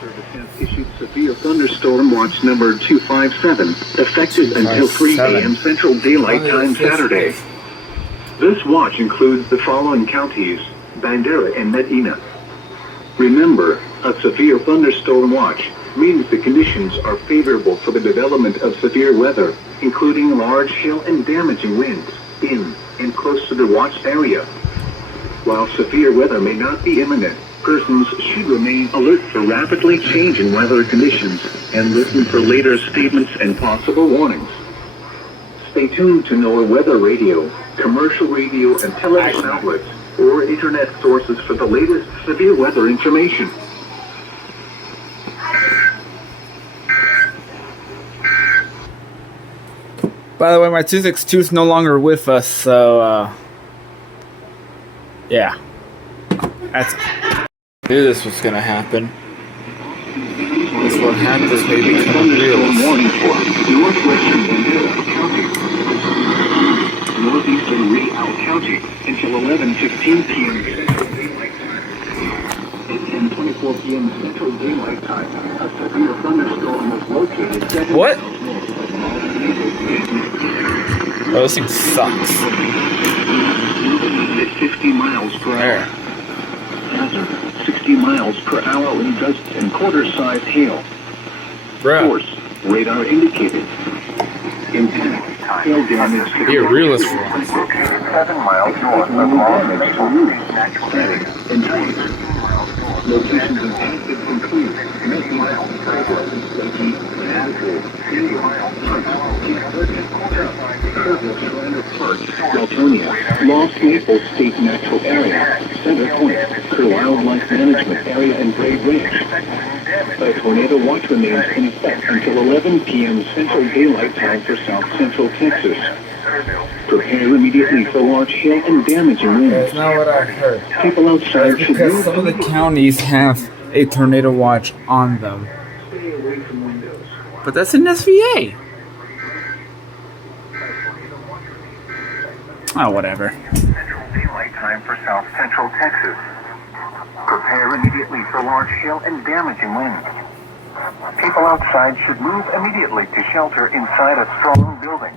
Service has issued severe thunderstorm watch number 257, effective until 3 a.m. Central Daylight Time Saturday. This watch includes the following counties: Bandera and Medina. Remember, a severe thunderstorm watch means the conditions are favorable for the development of severe weather, including large hail and damaging winds, in and close to the watched area. While severe weather may not be imminent, persons should remain alert for rapidly changing weather conditions and listen for later statements and possible warnings. Stay tuned to NOAA Weather Radio, commercial radio and television outlets, or internet sources for the latest severe weather information. By the way, my 262 is no longer with us, so, yeah. I knew this was gonna happen. This will happen, this may become real. Warning for northwestern Bandera County, northeastern Real County, until 11:15 p.m. At 10:24 p.m. Central Daylight Time, a severe thunderstorm was located 7 What? miles north of Los Oh, this thing sucks. At 50 miles per hour. Hazard, 60 miles per hour in gusts and quarter-sized hail. Bruh. Force, radar indicated. Impact, hail damage to Be a realist for once. once. 7 miles north of damage to roof, static, and trees. Locations impacted include Mason, Lakey, Nashville, Sandy, Kerrville, Surrender Park, Deltonia, Lost Maple State Natural Area, Center Point, Kerr Wildlife Management Area, and Brave Ranch. A tornado watch remains in effect until 11 p.m. Central Daylight Time for South Central Texas. Prepare immediately for large hail and damaging winds. That's not what I heard. People outside should Because move some of the counties have a tornado watch on them. Stay away from windows. But that's an SVA. Oh, whatever. Central Daylight Time for South Central Texas. Prepare immediately for large hail and damaging winds. People outside should move immediately to shelter inside a strong building.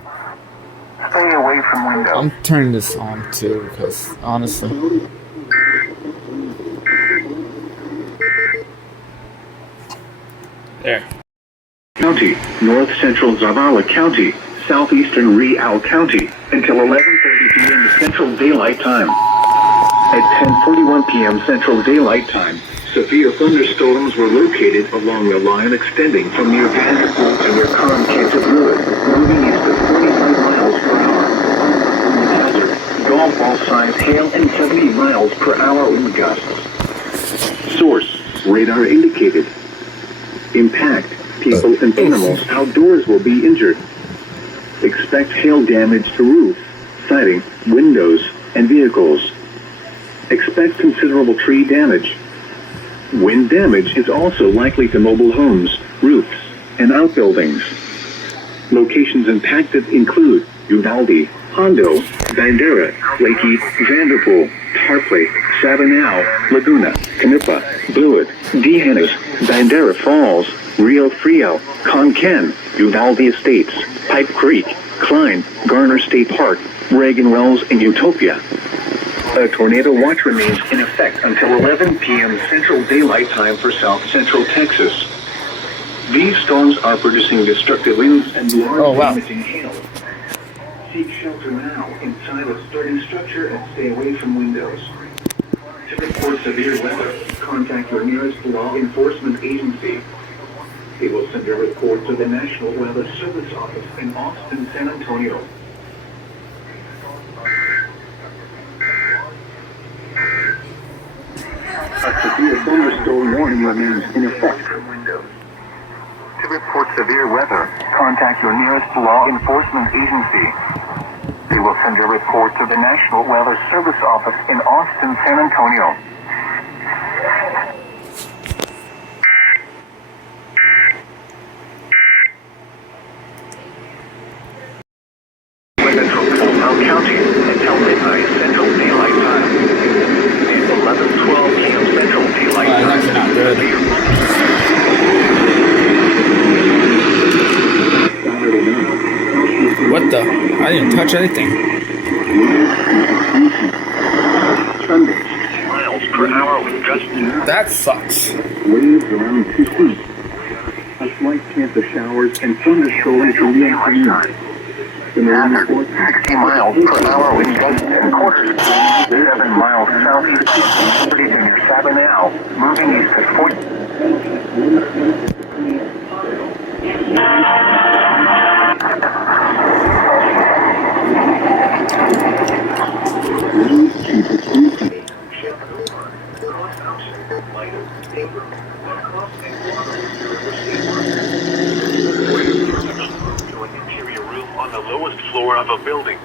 Stay away from windows. I'm turning this on too, because honestly. There. County, North Central Zavala County, Southeastern Real County, until 11:30 p.m. Central Daylight Time. At 10:41 p.m. Central Daylight Time, severe thunderstorms were located along the line extending from near Vanderpool to near Concanted Wood, moving east at 45 miles per hour. Hazard, golf ball-sized hail and 70 miles per hour wind gusts. Source, radar indicated. Impact, people and animals outdoors will be injured. Expect hail damage to roof, siding, windows, and vehicles. Expect considerable tree damage. Wind damage is also likely to mobile homes, roofs, and outbuildings. Locations impacted include Uvalde, Hondo, Bandera, Lakey, Vanderpool, Tarpley, Sabinal, Laguna, Canipa, Blewett, D'Hanis, Bandera Falls, Rio Frio, Concan, Uvalde Estates, Pipe Creek, Klein, Garner State Park, Reagan Wells, and Utopia. A tornado watch remains in effect until 11 p.m. Central Daylight Time for South Central Texas. These storms are producing destructive winds and large damaging hail. Seek shelter now inside a sturdy structure and stay away from windows. To report severe weather, contact your nearest law enforcement agency. They will send a report to the National Weather Service Office in Austin, San Antonio. A severe thunderstorm warning remains in effect. To report severe weather, contact your nearest law enforcement agency. They will send a report to the National Weather Service Office in Austin, San Antonio. County until midnight Central Daylight Time. At 11:12 p.m. Central Daylight Time. That's not good. I didn't touch anything. Sunday, miles per hour with gusts. That sucks. Waves around 2 feet. A slight chance of showers and thunderstorms from the outside. The marine report 60 miles per hour with gusts and quarters. 7 miles southeast. Breathing near Sabinal. Moving east at 40. To an interior room on the lowest floor of a building.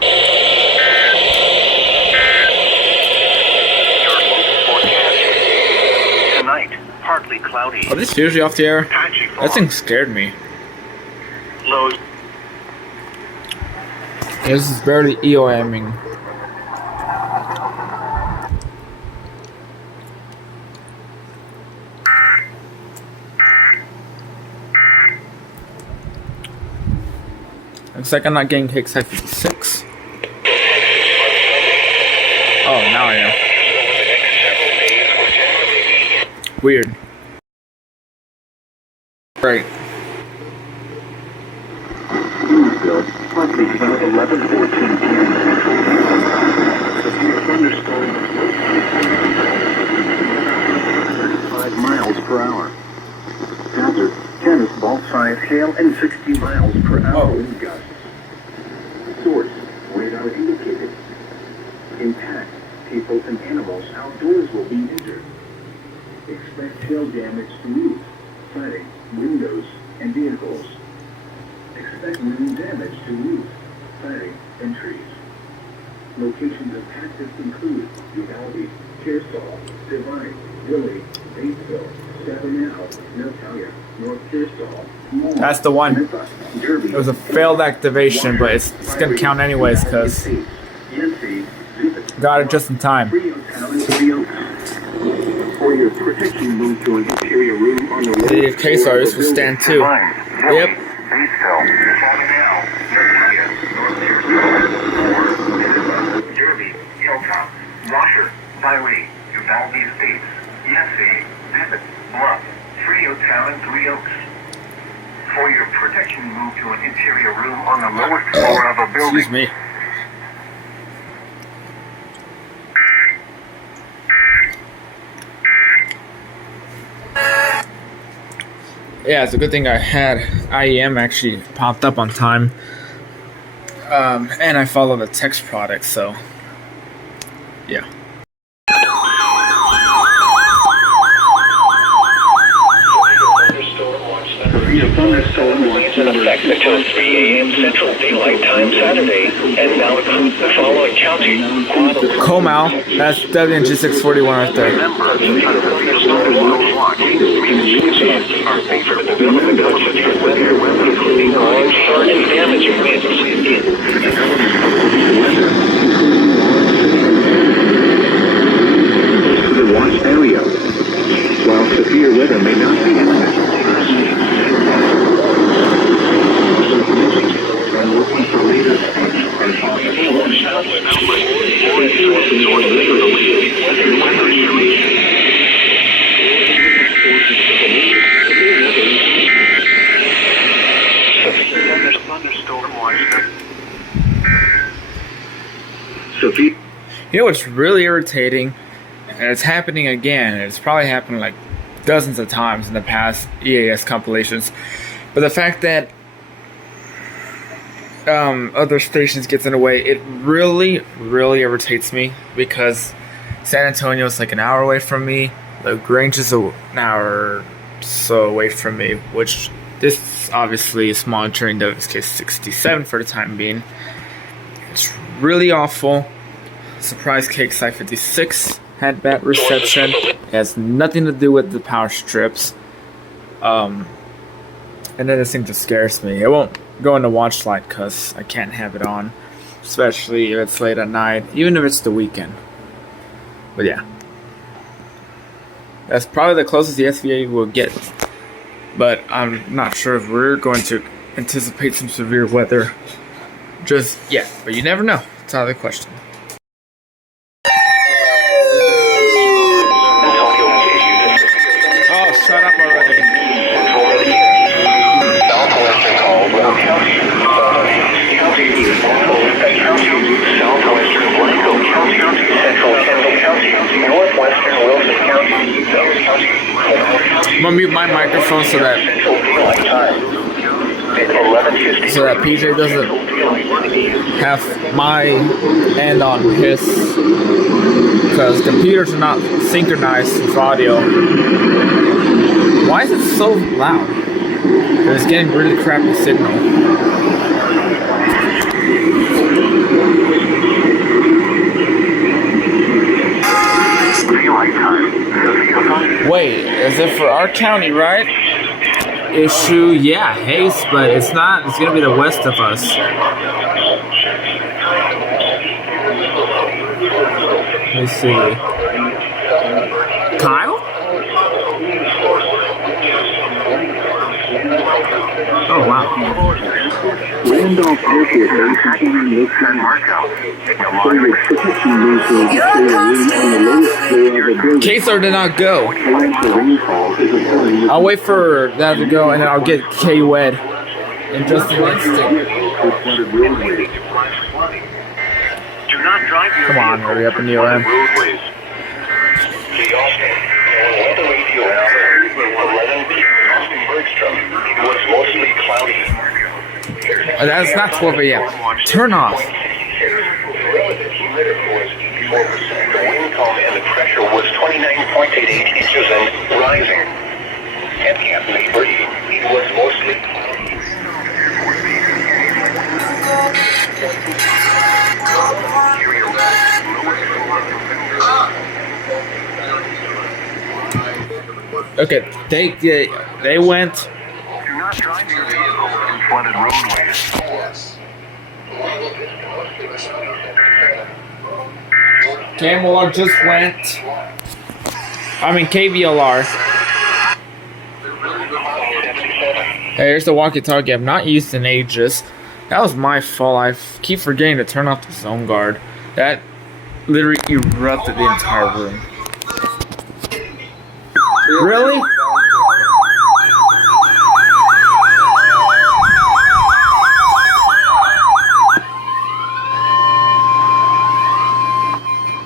Your local forecast. Tonight, partly cloudy. Are these usually off the air? Patchy fog. That thing scared me. Lows. This is barely EOMing. Looks like I'm not getting KXI 56. Oh, now I am. Weird. Right. Partly about 11:14 p.m. Severe thunderstorm. 35 miles per hour. Hazard, tennis ball size hail and 60 miles per hour wind gusts. Source, radar indicated. Intact, people and animals outdoors will be injured. Expect hail damage to roofs, siding, windows, and vehicles. Expect wind damage to roofs, siding, and trees. Locations impacted include Uvalde, Kearsarge, Divine, Dilley, Batesville, Sabinal, Natalia, North Kearsarge. That's the one. It was a failed activation, but it's gonna count anyways, because got it just in time. For your protection, move to an interior room on the The KSRs will stand too. Yep. Batesville, Sabinal, Natalia, North Kearsarge, Derby, Hilltop, Washer, Byway, Uvalde Estates, Yancey, Tippett, Bluff, Freetown, and Three Oaks. For your protection, move to an interior room on the lowest floor of a building. Excuse me. Yeah, it's a good thing I had IEM actually popped up on time. And I follow the text product, so yeah. In effect until 3 a.m. Central Daylight Time Saturday, and now includes the following county. Comau, that's WNG641 right there. Remember, thunderstorms will watch. Are favored to build the severe weather, including large, hard, and damaging winds. The watch area. While severe weather may not be imminent, severe. You know what's really irritating? And it's happening again. It's probably happened like dozens of times in the past EAS compilations. But the fact that other stations gets in the way, it really, really irritates me, because San Antonio is like an hour away from me. LaGrange is an hour or so away from me, which this obviously is monitoring WSK 67 for the time being. It's really awful. Surprise KXI 56 had bad reception. It has nothing to do with the power strips. And then this thing just scares me. It won't go into watch light because I can't have it on, especially if it's late at night, even if it's the weekend. But yeah, that's probably the closest the SVA will get. But I'm not sure if we're going to anticipate some severe weather just yet, but you never know. It's out of the question. Oh, shut up already. Southwestern Caldwell County, Southwestern Blanco County, Central Kendall County, Northwestern Wilson County, I'm gonna mute my microphone so that PJ doesn't have my end on his, because computers are not synchronized with audio. Why is it so loud? It's getting really crappy signal. Wait, is it for our county, right? Issue, yeah, haste, but it's not. It's gonna be the west of us. Let me see. Kyle? Oh wow. Randolph Airport is continuing to San Marco. K-Star did not go. I'll wait for that to go and then I'll get K-Wed in just an instant. Do not drive your Come on, hurry up in the OM. roadways. It was mostly cloudy. That's not 12 a.m. Turn off. The wind calm and the pressure was 29.88 inches and rising. At Camp Liberty, it was mostly Okay, they went. Do not drive your vehicle in flooded roadways. KMLR just went. I mean KVLR. Hey, here's the walkie-talkie. I'm not used in ages. That was my fault. I keep forgetting to turn off the zone guard. That literally erupted the entire room. Really?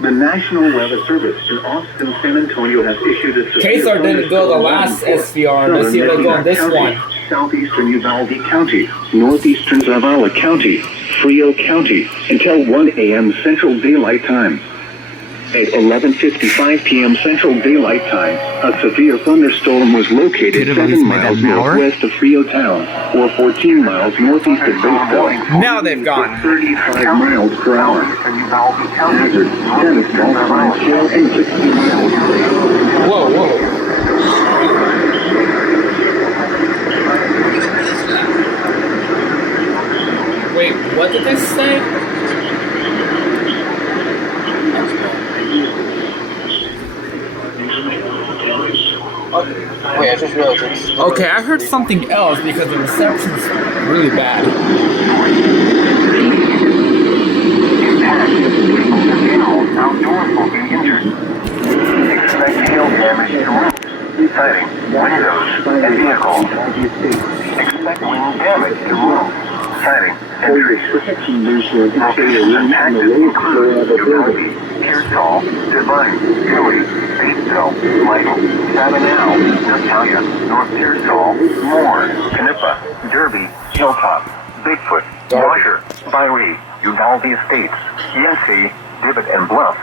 The National Weather Service in Austin, San Antonio has issued a severe K-Star didn't go the last SVR. Let's see if they go on this one. Southeastern Uvalde County, northeastern Zavala County, Frio County, until 1 a.m. Central Daylight Time. At 11:55 p.m. Central Daylight Time, a severe thunderstorm was located 7 miles northwest of Frio Town, or 14 miles northeast of Batesville. Now they've gone. 35 miles per hour. Hazard, tennis ball, fine shell, and 60 miles per hour. Whoa, whoa. Wait, what did they say? Wait, I just realized it's... Okay, I heard something else because the reception's really bad. Outdoors will be injured. Expect hail damage to roofs, siding, windows, and vehicles. Expect wind damage to roofs, siding, and trees. Protection measures Locations impacted include Uvalde, Pearsall, Divine, Dewey, Batesville, Lytle, Sabinal, Natalia, North Pearsall, Moore, Canipa, Derby, Hilltop, Bigfoot, Washer, Byrie, Uvalde Estates, Yancey, Divot, and Bluff.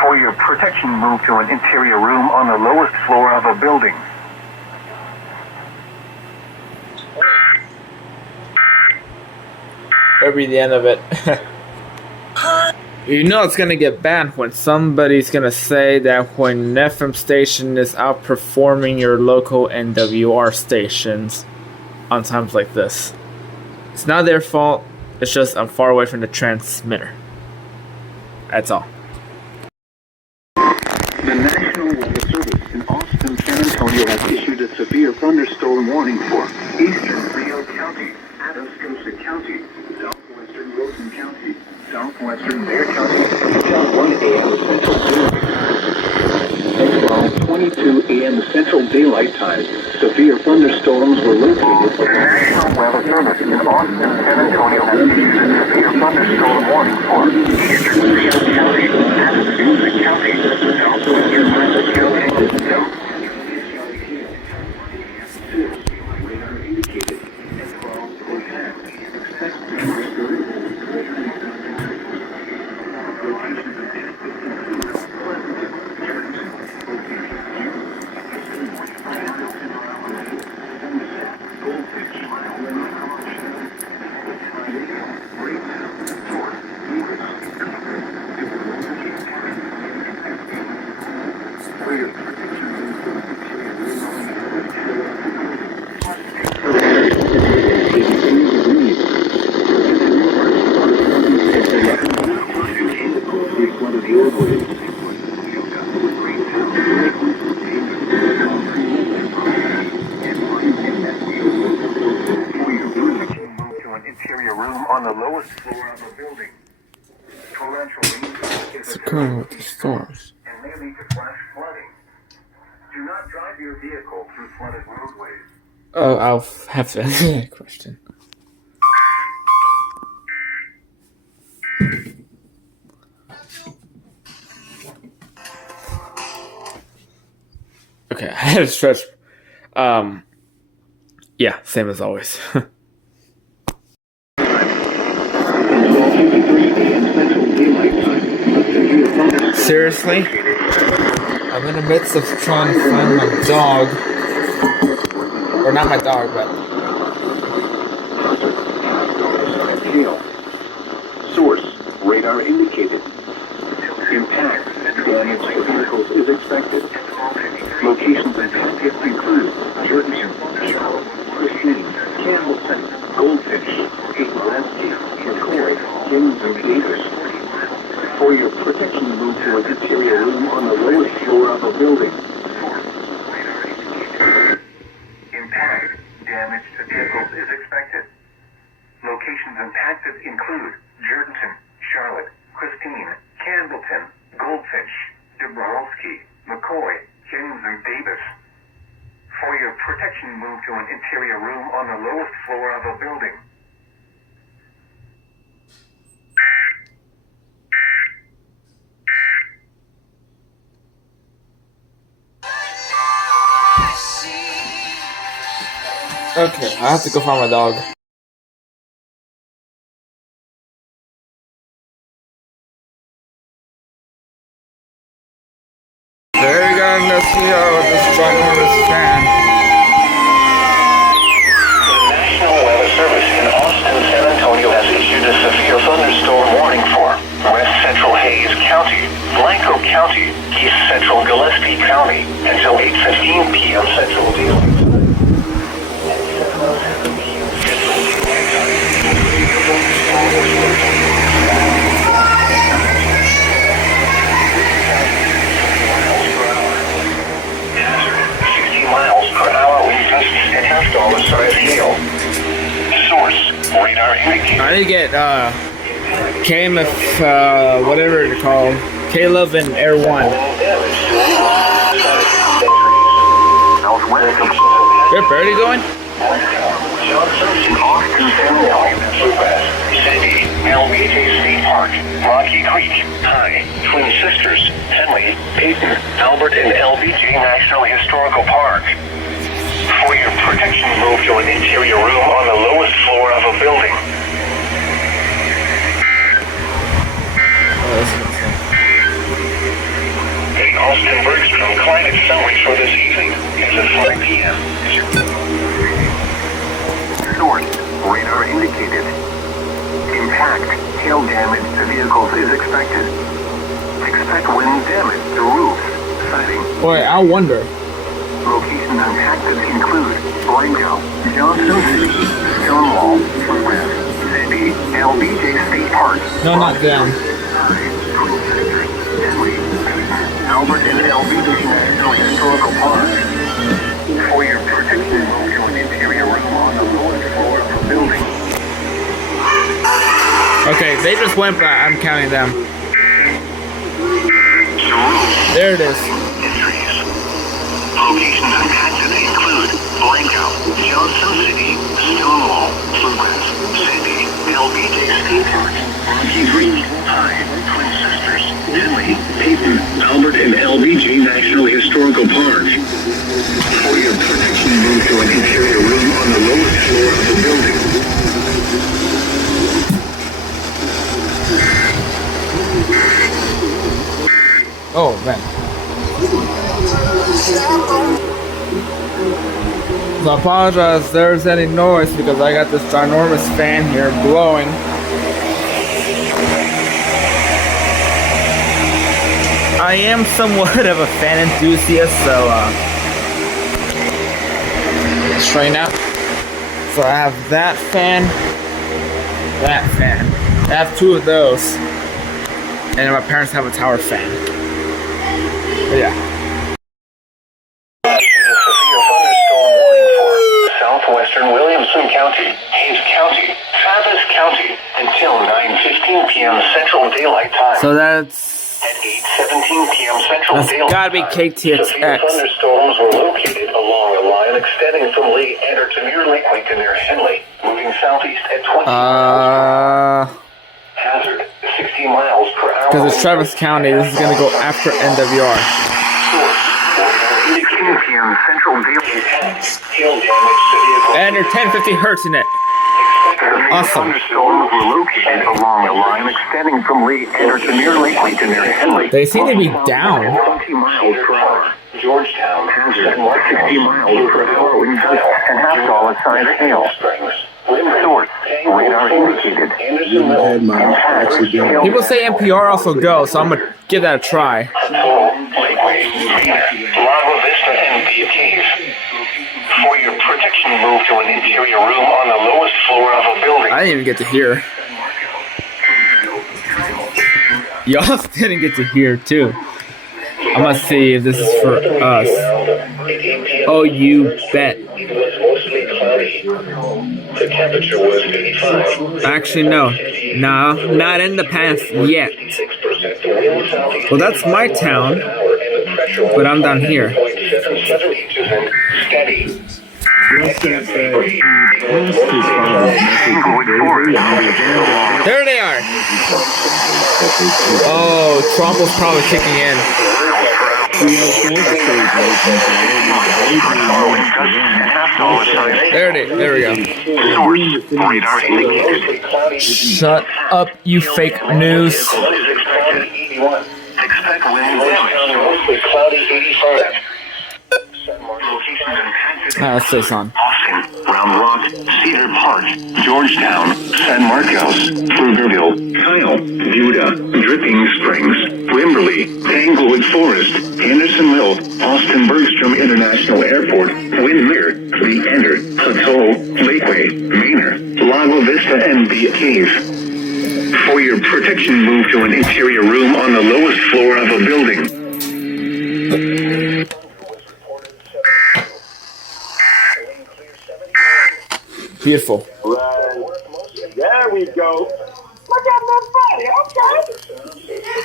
For your protection, move to an interior room on the lowest floor of a building. That'll be the end of it. You know it's gonna get bad when somebody's gonna say that when an FM station is outperforming your local NWR stations on times like this. It's not their fault, it's just I'm far away from the transmitter. That's all. The National Weather Service in Austin, San Antonio has issued a severe thunderstorm warning for eastern Frio County. 10:22 a.m. Central Daylight Time, severe thunderstorms were located. The National Weather Service in Austin, San Antonio has issued a severe thunderstorm warning for Eastern County, Massachusetts County, Southwestern Massachusetts County, on the lowest floor of a building. Torrential rain is Occurring with the storms. and may lead to flash flooding. Do not drive your vehicle through flooded roadways. Oh, I'll have to answer that question. Okay, I had to stretch. Yeah, same as always. Seriously? I'm in the midst of trying to find my dog. Or not my dog, but... Hail. Source, radar indicated. Impact, damage to vehicles is expected. Locations and targets include Jordan, Christine, Campbellton, Goldfish, Galansky, McCoy, Kings, and Davis. For your protection, move to an interior room on the lowest floor of a building. Impact, damage to vehicles is expected. Locations impacted include Jordanton, Charlotte, Christine, Campbellton, Goldfinch, Dabrowski, McCoy, Kings, and Davis. For your protection, move to an interior room on the lowest floor of a building. Okay, I have to go find my dog. There you go, let's see how this ginormous fan. The National Weather Service in Austin, San Antonio has issued a severe thunderstorm warning for West Central Hayes County, Blanco County, East Central Gillespie County until 8:15 p.m. Central Daylight. Miles per hour wind gusts and hurricane-sized hail. Source, radar indicated. I need to get KMF, whatever they're called, Caleb and Air One. They're barely going? Austin, San Antonio, Cindy, LBJ State Park, Rocky Creek, High, Twin Sisters, Henley, Peyton, Albert, and LBJ National Historical Park. For your protection, move to an interior room on the lowest floor of a building. A Austin Bergstrom climate summary for this evening is at 5 p.m. Source, radar indicated. Impact, hail damage to vehicles is expected. Expect wind damage to roofs, siding. Boy, I wonder. Locations impacted include Blanco, Johnson City, Stonewall, West City, LBJ State Park. No, not them. Albert and LBJ National Historical Park. For your protection, move to an interior room on the lowest floor of the building. Okay, they just went, but I'm counting them. There it is. Locations impacted include Blanco, Johnson City, Stonewall, Bluegrass, Sandy, LBJ State Park, Rocky Creek, High, Twin Sisters, Tinley, Peyton, Albert, and LBJ National Historical Park. For your protection, move to an interior room on the lowest floor of the building. Oh, man. So I apologize if there's any noise because I got this ginormous fan here blowing. I am somewhat of a fan enthusiast, so straighten out. So I have that fan. I have two of those. And my parents have a tower fan. But yeah. Southwestern Williamson County, Hayes County, Travis County, until 9:15 p.m. Central Daylight Time. So that's at 8:17 p.m. Central Daylight Time. Gotta be KTXX. Severe thunderstorms were located along a line extending from Lee Enter to near Lakeway to near Henley, moving southeast at 20 miles per hour. Hazard 60 miles per hour. Because it's Travis County, this is gonna go after NWR. Central hail damage to vehicles. And they're 1050 hertz in it. Awesome. Thunderstorms were located along a line extending from Lee Enter to near Lakeway to near Henley. They seem to be down. 20 miles per hour. Georgetown hazard 60 miles per hour wind gusts and half solid size hail. Source radar indicated. People say NPR also goes, so I'm gonna give that a try. Lago Vista and Via Cave. For your protection, move to an interior room on the lowest floor of a building. I didn't even get to hear. Y'all didn't get to hear too. I'm gonna see if this is for us. Oh, you bet. It was mostly cloudy. The temperature was 85. Actually, no. Nah, not in the past yet. Well, that's my town, but I'm down here. There they are. Oh, Trump was probably kicking in. There we go. Shut up, you fake news. Expect wind damage. Cloudy 85. Let's say son. Austin, Round Rock, Cedar Park, Georgetown, San Marcos, Pflugerville, Kyle, Buda, Dripping Springs, Wimberley, Tanglewood Forest, Hendersonville, Austin Bergstrom International Airport, Windermere, Lee Ender, Plateau, Lakeway, Manor, Lago Vista, and Via Cave. For your protection, move to an interior room on the lowest floor of a building. Beautiful. Right. There we go. Look at that body. Okay.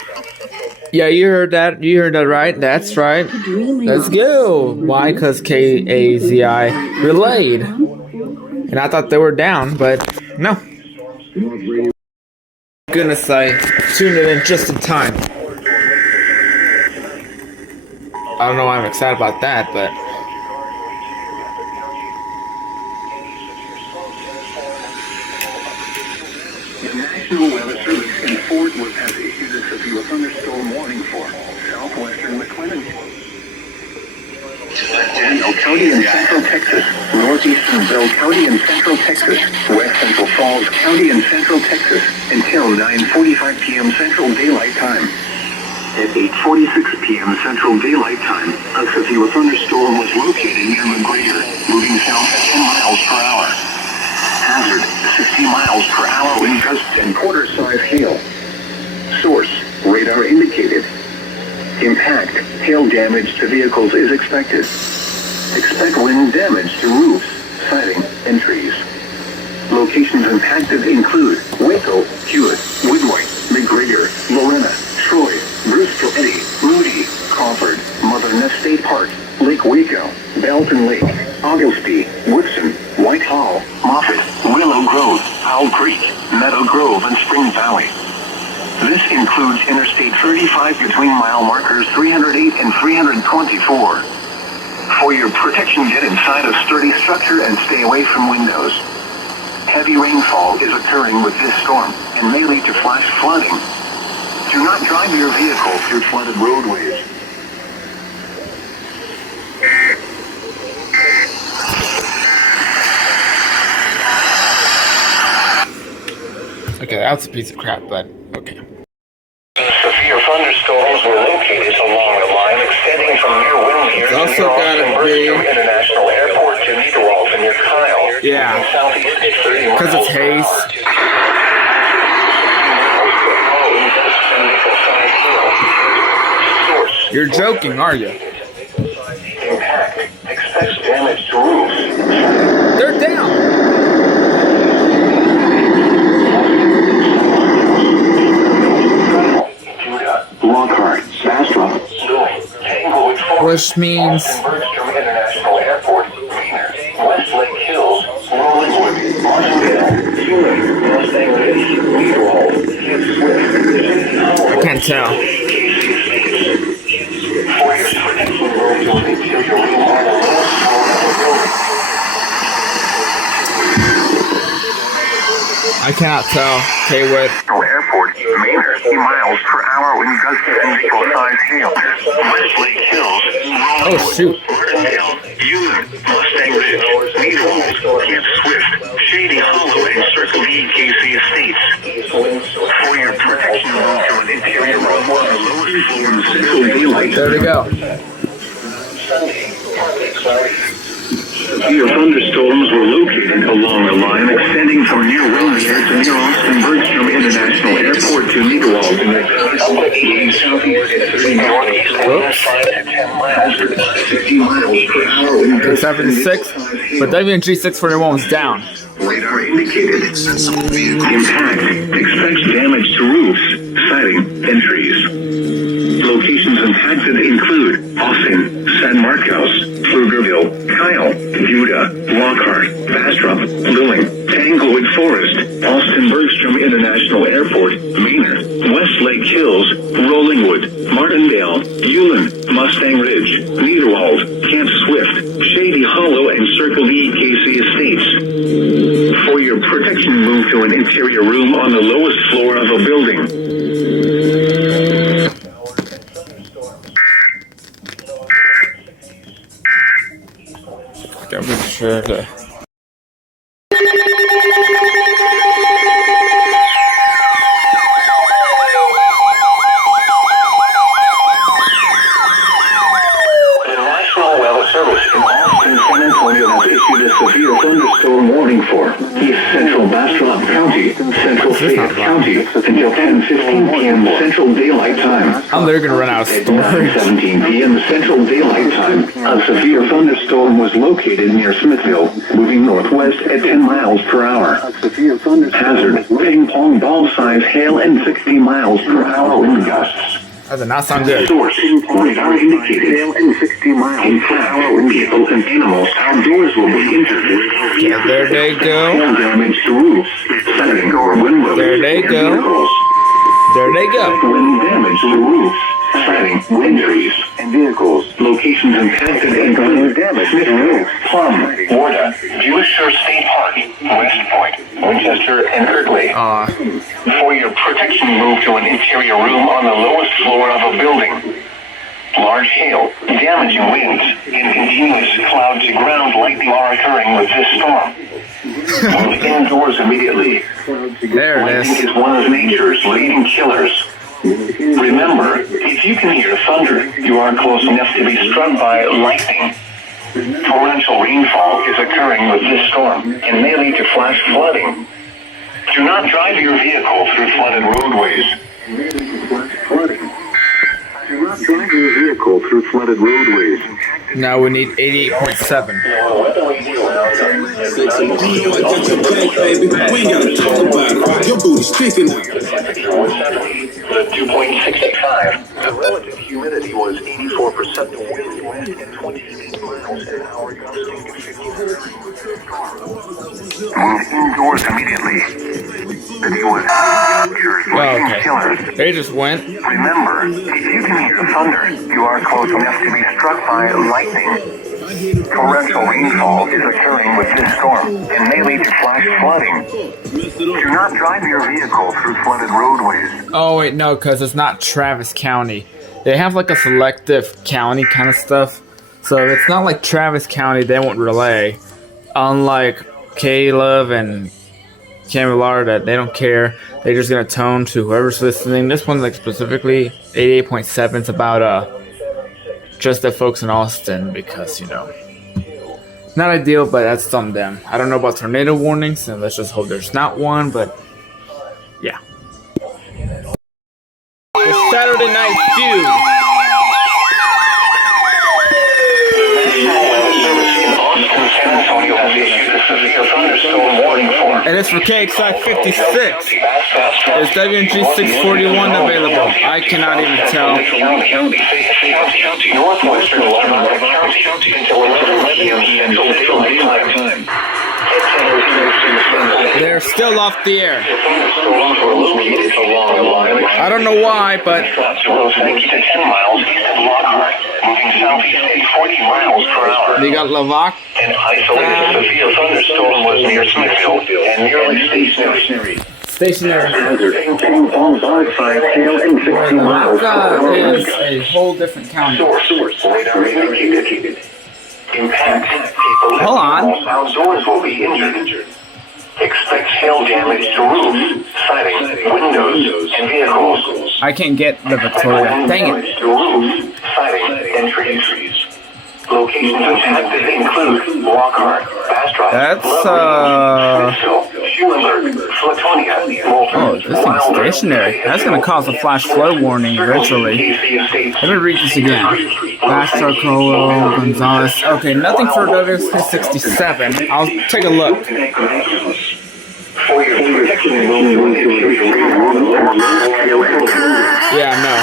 Yeah, you heard that. You heard that right. That's right. Let's go. Why? Because KAZI relayed. And I thought they were down, but no. Goodness, I tuned it in just in time. I don't know why I'm excited about that, but... The National Weather Service in Fort Worth has issued a severe thunderstorm warning for southwestern McLennan County in central Texas, northeastern Bell County in central Texas, west central Falls County in central Texas, until 9:45 p.m. Central Daylight Time. At 8:46 p.m. Central Daylight Time, a severe thunderstorm was located near McGregor, moving south at 10 miles per hour. Hazard, 60 miles per hour wind gusts and quarter-size hail. Source, radar indicated. Impact, hail damage to vehicles is expected. Expect wind damage to roofs, siding, and trees. Locations impacted include Waco, Hewitt, Woodwhite, McGregor, Lorena, Troy, Bristol Eddy, Moody, Crawford, Mother Ness State Park, Lake Waco, Belton Lake, Augusty, Woodson, Whitehall, Moffett, Willow Grove, Owl Creek, Meadow Grove, and Spring Valley. This includes Interstate 35 between mile markers 308 and 324. For your protection, get inside a sturdy structure and stay away from windows. Heavy rainfall is occurring with this storm and may lead to flash flooding. Do not drive your vehicle through flooded roadways. Okay, that's a piece of crap, but okay. Severe thunderstorms were located along the line extending from near Windsor It's also to near gotta Austin be- Bergstrom International Airport to Niederwald and near Kyle. Yeah. In southeast at 30 Because it's haze. Source. You're joking, are you? Impact. Expects damage to roofs. They're down. Lockhart, Bastrop, Which means Bergstrom International Airport, Wiener, Westlake Hills, Rollingwood, Marshallville, Ewing, Mustang Ridge, Niederwald, Gibbs Swift, I can't tell. For your protection, move to an interior room on the lowest floor of the building. I cannot tell. Okay, what? Airport, Manor, 80 miles per hour when you guys get an equal size hail. Westlake Hills, Oh, shoot. Martindale, Ewing, Mustang Ridge, Niederwald, Gibbs Swift, Shady Hollow, and Circle E KC Estates. For your protection, move to an interior room on the lowest floor of the Central Daylight There we go. Sunday, partly cloudy. Severe thunderstorms were located along the line extending from near Windsor to near Austin Bergstrom International Airport to Niederwald and Upper 80 southeast at 30 northeast, winds 5 to 10 miles. 50 miles per hour. Okay, 76. But WNG641 was down. Radar indicated. Impact. Expects damage to roofs, siding, and trees. Locations impacted include Austin, San Marcos, Pflugerville, Kyle, Buda, Lockhart, Bastrop, Lilling, Tanglewood Forest, Austin Bergstrom International Airport, Manor, Westlake Hills, Rollingwood, Martindale, Ewing, Mustang Ridge, Niederwald, Camp Swift, Shady Hollow, and Circle E KC Estates. For your protection, move to an interior room on the lowest floor of a building. Okay, I'm pretty sure to. The National Weather Service in Austin, San Antonio has issued a severe thunderstorm warning for East Central Bastrop County, Central Fayette County, until 10:15 p.m. Central Daylight Time. I'm literally gonna run out of At storage. 9:17 p.m. Central Daylight Time, a severe thunderstorm was located near Smithville, moving northwest at 10 miles per hour. Hazard, ping pong ball size hail and 60 miles per hour wind gusts. That did not sound good. Source, radar indicated. Hail and 60 miles per hour wind. People and animals outdoors will be injured. Yeah, there they go. Hail damage to roofs, siding, or windows. There they and go. vehicles. There they go. Wind damage to roofs, siding, wind trees, and vehicles. Locations impacted include Smithville, Plum, Warda, Jewish Church State Park, West Point, Winchester, and Kirkley. For your protection, move to an interior room on the lowest floor of a building. Large hail, damaging winds, and continuous cloud-to-ground lightning are occurring with this storm. Move indoors immediately. There it Lightning is. is one of nature's leading killers. Remember, if you can hear thunder, you are close enough to be struck by lightning. Torrential rainfall is occurring with this storm and may lead to flash flooding. Do not drive your vehicle through flooded roadways. Do not drive your vehicle through flooded roadways. Now we need 88.7. We ain't gotta talk about it. Your booty's sticking out. Temperature 170. The at 2.65. The relative humidity was 84%. The wind was at 28 miles an hour, gusting to 59. Move indoors immediately. He was Oh, okay. They just went. Remember, if you can hear thunder, you are close enough to be struck by lightning. Torrential rainfall is occurring with this storm and may lead to flash flooding. Do not drive your vehicle through flooded roadways. Oh wait, no, because it's not Travis County. They have like a selective county kind of stuff. So if it's not like Travis County, they won't relay. Unlike Caleb and Camilarda, they don't care. They're just gonna tone to whoever's listening. This one's like specifically 88.7. It's about just the folks in Austin because, you know, not ideal, but that's on them. I don't know about tornado warnings, and let's just hope there's not one, but yeah. The Saturday Night Feud. And it's for KXI 56. Is WNG 641 available? I cannot even tell. Northwestern County until 11 p.m. Central Daylight Time. They're still off the air. I don't know why, but to 10 miles east of Lockhart, moving southeast at 40 miles per hour. they got Lavac. An isolated severe thunderstorm was near Smithfield and nearly stationary. Stationary. Lavaca Is a whole different county. Source. Radar indicated. Impact. People Hold on. outdoors will be injured. Expect hail damage to roofs, siding, windows, and vehicles. I can't get the Victoria. Dang it. To roofs, siding, and trees. Locations impacted include Lockhart, Bass Drive, That's, Schulenburg, Flatonia, Oh, this thing's stationary. That's gonna cause a flash flood warning eventually. Let me read this again. Bastrop, Colo, Gonzalez. Okay, nothing for WS 67. I'll take a look. For your protection, Yeah, no.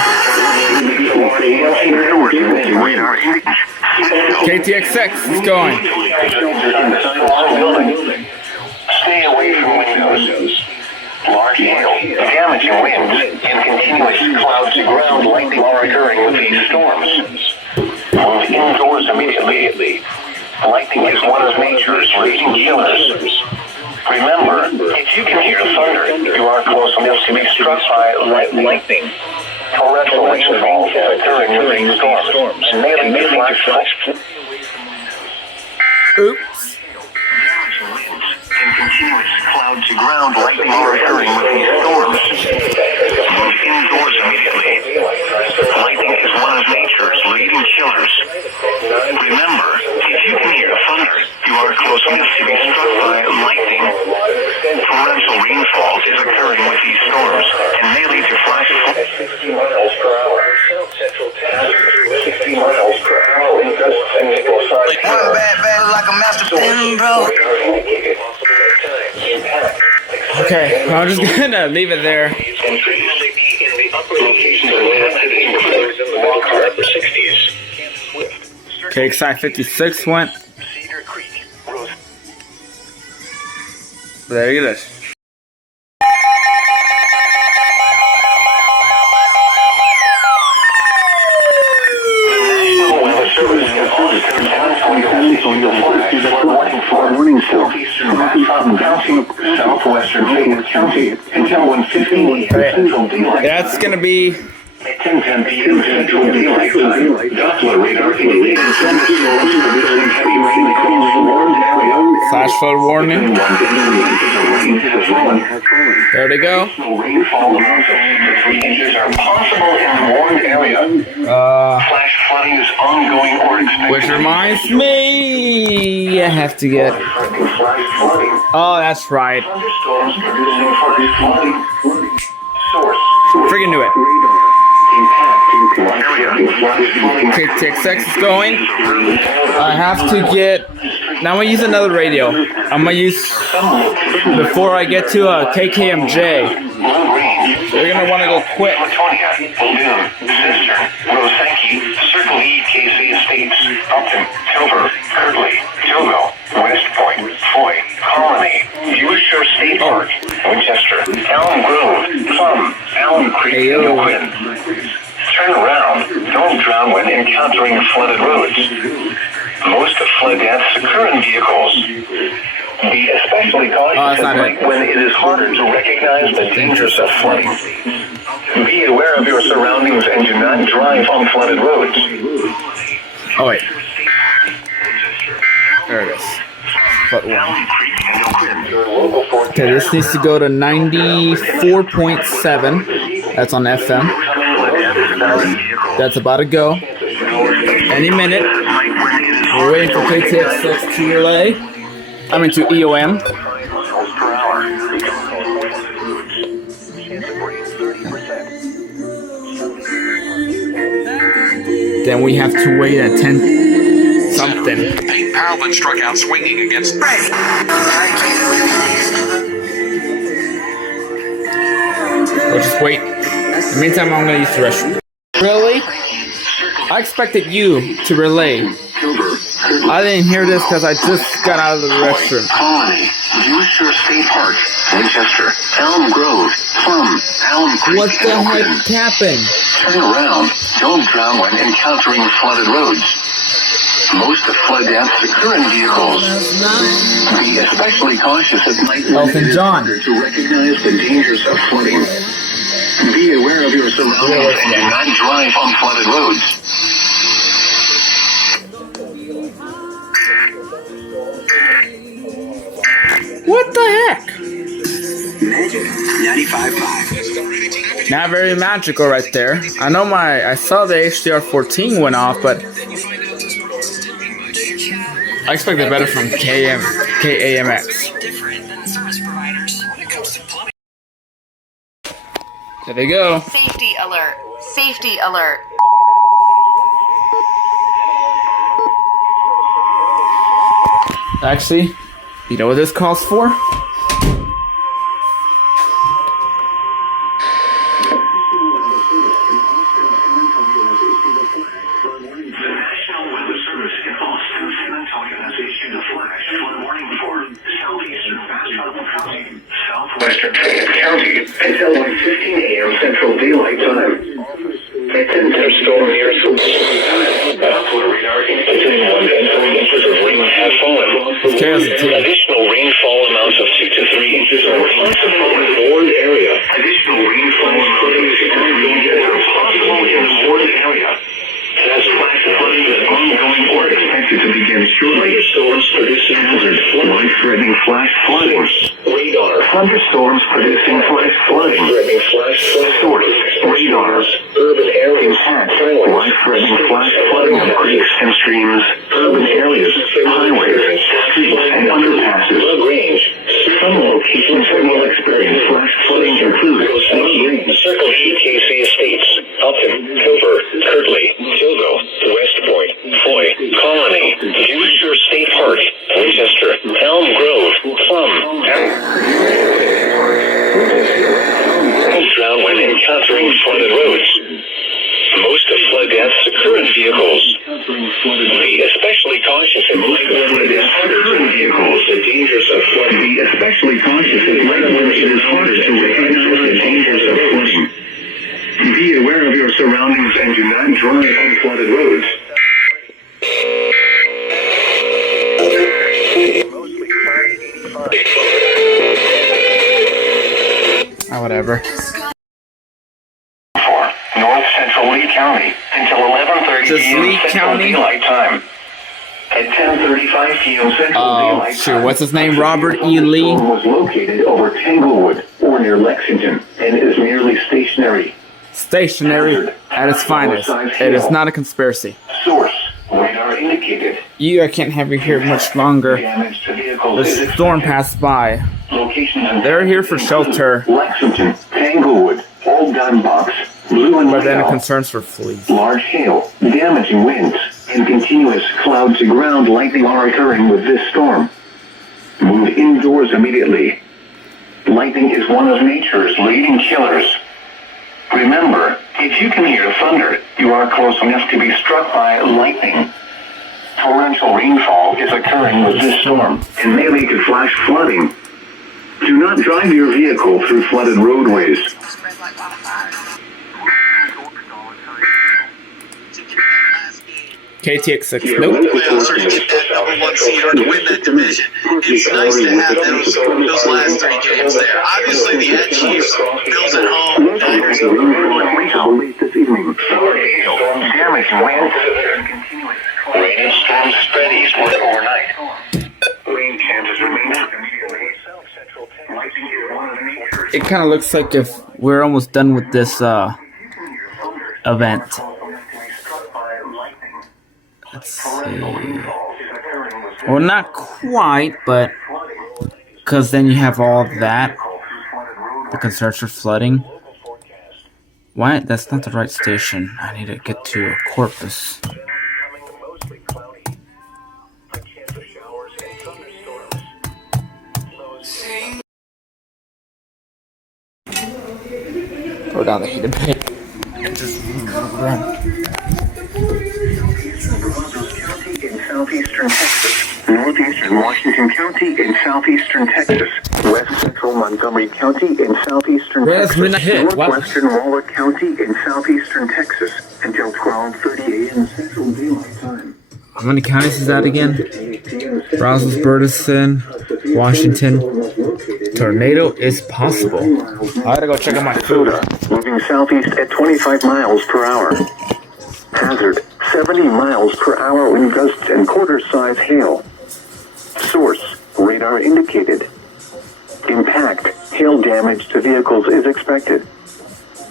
KTXX is going. Stay away from windows. Large hail, damaging winds, and continuous cloud to ground lightning are occurring with these storms. Move indoors immediately. Lightning is one of nature's leading killers. Remember, if you can hear thunder, you are close enough to be struck by lightning. Torrential rainfall is occurring with these storms, and may lead to flash. Oops. And continuous cloud to ground lightning are occurring with these storms. Move indoors immediately. Lightning is one of nature's leading killers. Remember, if you can hear thunder, you are close enough to be struck by lightning. Torrential rainfall is occurring with these storms and may lead to flash. 60 miles per hour. South Central Tennessee, 60 miles per hour. One bad like a master pen, bro. Okay, I'm just gonna leave it there. KXI 56 went. There it is. Warning southwestern County until 1:15 Central Daylight. That's gonna be 10:10 p.m. Central Daylight Time. Doppler radar indicating heavy rain across the warned area. flash flood warning. There they go. Rainfall amounts of 3 inches are possible in the warned area. Flash flooding is ongoing or expected. Which reminds me, I have to get. Oh, that's right. Thunderstorms producing flash flooding. Source. Freaking knew it. KTXX is going. I have to get. Now I'm gonna use another radio. I'm gonna use before I get to a KKMJ. You're gonna want to go quick. Latonia, Muldoon, Cistern, Rosenki, Circle E, KC Estates, Upton, Tilburg, Kirtley, Togo, West Point, Foy, Colony, Bushire State Park, Winchester, Elm Grove, Plum, Elm Creek, and Quinn. Turn around. Don't drown when encountering flooded roads. Most flood deaths occur in vehicles. Be especially cautious at night when it is harder to recognize the dangers of flooding. Be aware of your surroundings and do not drive on flooded roads. Oh wait. There it is. But one. Okay, this needs to go to 94.7. That's on FM. That's about to go. Any minute. We're waiting for KTXX to relay. I mean to EOM. Then we have to wait at 10 something. Pete Powell struck out swinging against. We'll just wait. In the meantime, I'm gonna use the restroom. Really? I expected you to relay. I didn't hear this because I just got out of the restroom. Colony, Bushire State Park, Winchester, Elm Grove, Plum, Elm Creek, What the heck happened? Turn around. Don't drown when encountering flooded roads. Most flood deaths occur in vehicles. Be especially cautious at night when Elton it is John. harder to recognize the dangers of flooding. Be aware of your surroundings and do not drive on flooded roads. What the heck? Magic 95.5. Not very magical right there. I know I saw the HDR14 went off, but I expected better from KAMX. There they go. Safety alert. Safety alert. Actually, you know what this calls for? Western County until 1:15 a.m. Central Daylight Time. At 10 storm near Upward radar indicating 1 to 3 inches of rain have fallen. Additional rainfall amounts of 2 to 3 inches of rain have fallen in the Ward area. Additional rainfall amounts of 2 to 3 inches are possible in the Ward area. As flash flooding is ongoing or expected to begin shortly. Thunderstorms producing hazard flooding. Life-threatening flash flooding. Radar. Thunderstorms producing flash flooding. Threatening flash flooding. Radars. Urban areas. Life-threatening flash flooding of creeks and streams. Urban areas. Highways. Streets and underpasses. Range. Some locations will experience flash flooding include Circle EKC Estates, Upton, Tilburg, Kirtley, Togo, West Point, Foy, Colony, Bushire State Park, Winchester, Elm Grove, Plum, Don't drown when encountering flooded roads. Most flood deaths occur in vehicles. Be especially cautious at night when it is harder to vehicles. The dangers of flooding. Be especially cautious at night when it is harder to recognize the dangers of flooding. Be aware of your surroundings and do not drive on flooded roads. Whatever. For North Central Lee County until 11:30 Just p.m. Lee Central County? Daylight Time. At 10:35 p.m. Central Daylight Shoot, Time. what's his name? Robert E. Lee? Was located over Tanglewood or near Lexington and is nearly stationary. Stationary at its finest. It is not a conspiracy. Source: radar indicated. I can't have you here much longer. Damage to vehicles. The storm passed by. Locations. They're here for shelter, Lexington, Tanglewood, Old Gun Box, Blue and but then it White. concerns for fleas. Large hail, damaging winds, and continuous cloud-to-ground lightning are occurring with this storm. Move indoors immediately. Lightning is one of nature's leading killers. Remember, if you can hear thunder, you are close enough to be struck by lightning. Torrential rainfall is occurring with this storm and may lead to flash flooding. Do not drive your vehicle through flooded roadways. KTX6. Yeah, Nope. playoffs or to get that number 1 seed or to win that division. It's nice to have those last 3 games there. Obviously, the head Chiefs, Bills at home, Niners at home. This evening. Storm damage and wind. Rain and storm spread eastward overnight. Rain chances remain immediately south central Texas. It kind of looks like if we're almost done with this event. Let's see. Well, not quite, but because then you have all that. The concerns for flooding. Why? That's not the right station. I need to get to Corpus. Go down the heated pit and just run. In southeastern Texas, northeastern Washington County in southeastern Texas, west central Montgomery County in southeastern Where's Texas, midnight hit? northwestern Waller County in southeastern Texas until 12:30 a.m. Central Daylight Time. How many counties is that again? Brazos, Burleson, Washington. Tornado is possible. I gotta go check out my food. Moving southeast at 25 miles per hour. Hazard, 70 miles per hour wind gusts and quarter-size hail. Source, radar indicated. Impact, hail damage to vehicles is expected.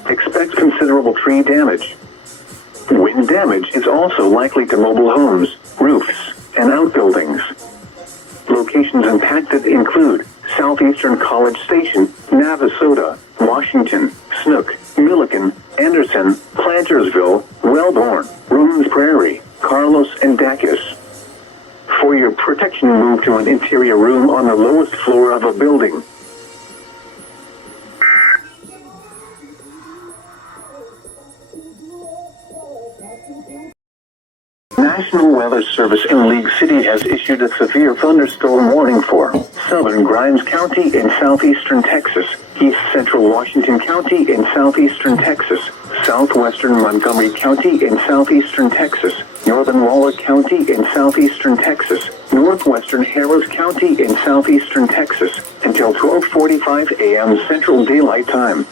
Expect considerable tree damage. Wind damage is also likely to mobile homes, roofs, and outbuildings. Locations impacted include Southeastern College Station, Navasota, Washington, Snook, Milliken, Anderson, Plantersville, Wellborn, Romans Prairie, Carlos, and Dacus. For your protection, move to an interior room on the lowest floor of a building. National Weather Service in League City has issued a severe thunderstorm warning for southern Grimes County in southeastern Texas, east central Washington County in southeastern Texas, southwestern Montgomery County in southeastern Texas, northern Waller County in southeastern Texas, northwestern Harris County in southeastern Texas, until 12:45 a.m. Central Daylight Time.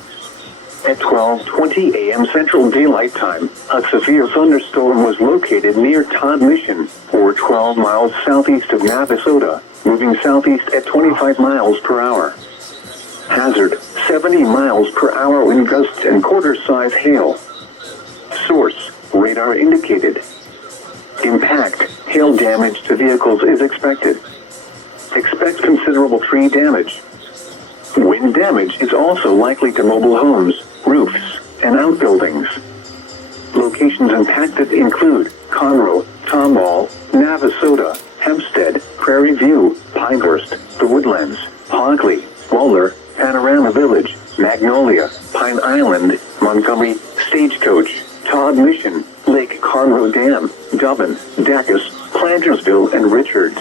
At 12:20 a.m. Central Daylight Time, a severe thunderstorm was located near Todd Mission, or 12 miles southeast of Navasota, moving southeast at 25 miles per hour. Hazard, 70 miles per hour wind gusts and quarter-size hail. Source, radar indicated. Impact, hail damage to vehicles is expected. Expect considerable tree damage. Wind damage is also likely to mobile homes, roofs, and outbuildings. Locations impacted include Conroe, Tomball, Navasota, Hempstead, Prairie View, Pinehurst, The Woodlands, Hogley, Waller, Panorama Village, Magnolia, Pine Island, Montgomery, Stagecoach, Todd Mission, Lake Conroe Dam, Dubbin, Dacus, Plantersville, and Richards.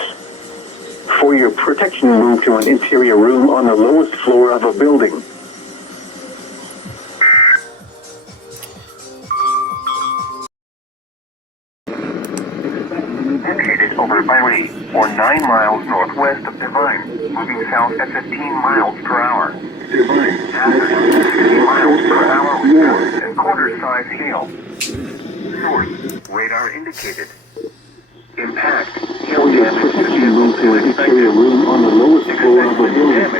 For your protection, move to an interior room on the lowest floor of a building. Located over Byrie, or 9 miles northwest of Divine, moving south at 15 miles per hour. Divine, 15 miles per hour with gusts and quarter-size hail. Source, radar indicated. Impact, hail damage to vehicles is expected. Room on the lowest floor of a building.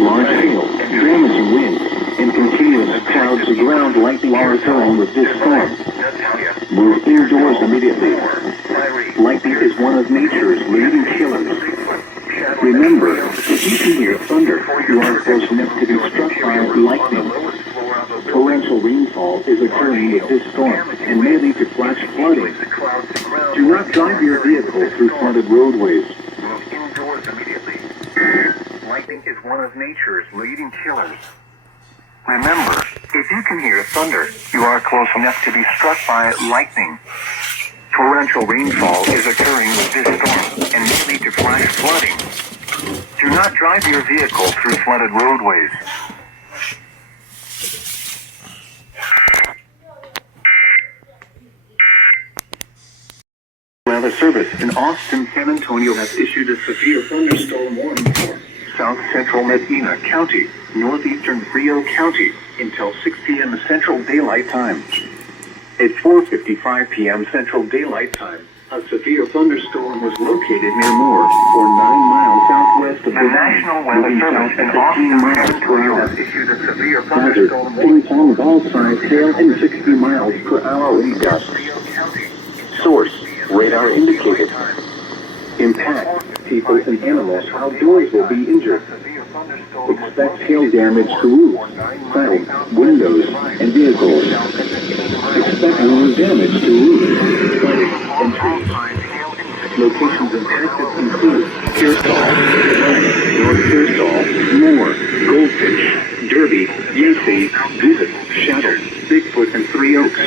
Large hail, damaging wind, and continuous clouds of ground lightning are occurring with this storm. Move indoors immediately. Lightning is one of nature's leading killers. Remember, if you can hear thunder, you are close enough to be struck by lightning. Torrential rainfall is occurring with this storm and may lead to flash flooding. Do not drive your vehicle through flooded roadways. Move indoors immediately. Lightning is one of nature's leading killers. Remember, if you can hear thunder, you are close enough to be struck by lightning. Torrential rainfall is occurring with this storm and may lead to flash flooding. Do not drive your vehicle through flooded roadways. Weather Service in Austin, San Antonio has issued a severe thunderstorm warning for South Central Medina County, northeastern Frio County, until 6 p.m. Central Daylight Time. At 4:55 p.m. Central Daylight Time, a severe thunderstorm was located near Moore, or 9 miles southwest of The National Weather Service in Austin, San Antonio has issued a severe thunderstorm warning for ball-sized hail and 60 miles per hour wind gusts. Source: radar indicated. Impact: people and animals outdoors will be injured. Expect hail damage to roofs, siding, windows, and vehicles. Expect wind damage to roofs, siding, and trees. Locations impacted include Pearsall, North Pearsall, Moore, Goldfinch, Derby, Yancey, Visit, Shadow, Bigfoot, and Three Oaks.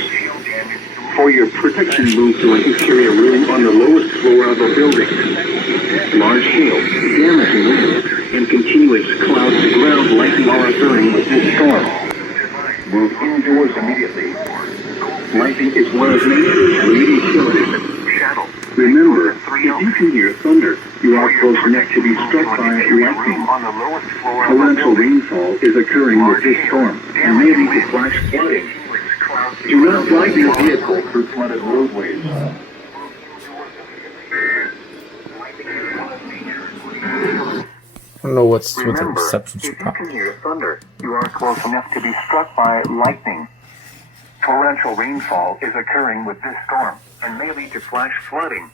For your protection, move to an interior room on the lowest floor of a building. Large hail, damaging winds, and continuous cloud-to-ground lightning are occurring with this storm. Move indoors immediately. Lightning is one of nature's leading killers. Remember, if you can hear thunder, you are close enough to be struck by lightning. Torrential rainfall is occurring with this storm, and may lead to flash flooding. Do not drive your vehicle through flooded roadways. I don't know what's with the Remember, reception's if you problem. can hear thunder, you are close enough to be struck by lightning. Torrential rainfall is occurring with this storm and may lead to flash flooding.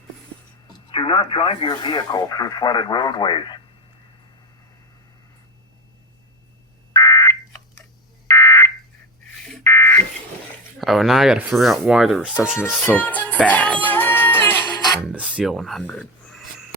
Do not drive your vehicle through flooded roadways. Oh, now I gotta figure out why the reception is so bad in the CL100.